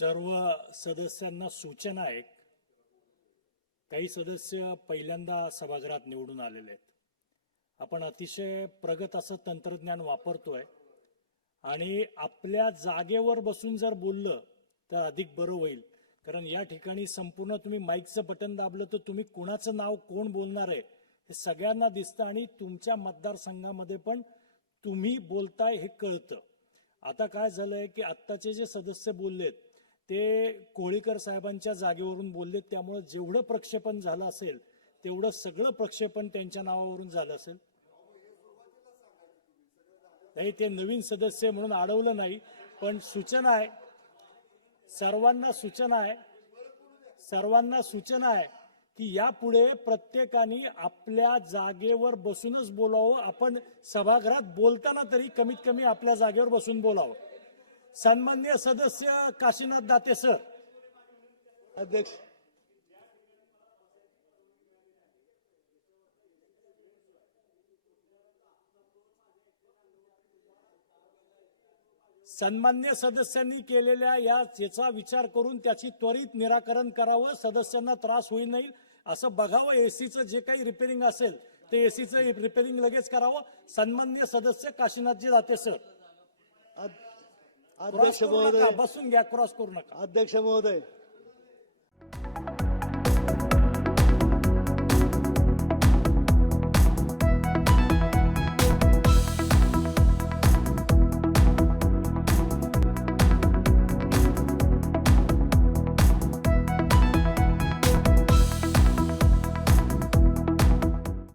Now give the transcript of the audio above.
सर्व सदस्यांना सूचना आहे. काही सदस्य पहिल्यांदा सभागृहात निवडून आलेले आहेत. आपण अतिशय प्रगत असं तंत्रज्ञान वापरतोय आणि आपल्या जागेवर बसून जर बोललं तर अधिक बरं होईल. कारण या ठिकाणी संपूर्ण तुम्ही माईकचं बटन दाबलं तर तुम्ही कुणाचं नाव कोण बोलणार आहे हे सगळ्यांना दिसतं आणि तुमच्या मतदारसंघामध्ये पण तुम्ही बोलताय हे कळतं. आता काय झालंय की आत्ताचे जे सदस्य बोललेत ते कोळीकर साहेबांच्या जागेवरून बोललेत, त्यामुळे जेवढं प्रक्षेपण झालं असेल तेवढं सगळं प्रक्षेपण त्यांच्या नावावरून झालं असेल. नाही, ते नवीन सदस्य म्हणून अडवलं नाही, पण सूचना आहे, सर्वांना सूचना आहे की यापुढे प्रत्येकाने आपल्या जागेवर बसूनच बोलावं. आपण सभागृहात बोलताना तरी कमीत कमी आपल्या जागेवर बसून बोलावं. सन्माननीय सदस्य काशीनाथ दाते सर. अध्यक्ष, सन्मान्य सदस्यांनी केलेल्या याचा विचार करून त्याची त्वरित निराकरण करावं. सदस्यांना त्रास होईल नाही असं बघावं. एसीचं जे काही रिपेअरिंग असेल ते एसीचं रिपेअरिंग लगेच करावं. सन्मान्य सदस्य काशीनाथजी दाते सर. अध्यक्ष महोदय, बसून घ्या, क्रॉस करू नका. अध्यक्ष महोदय.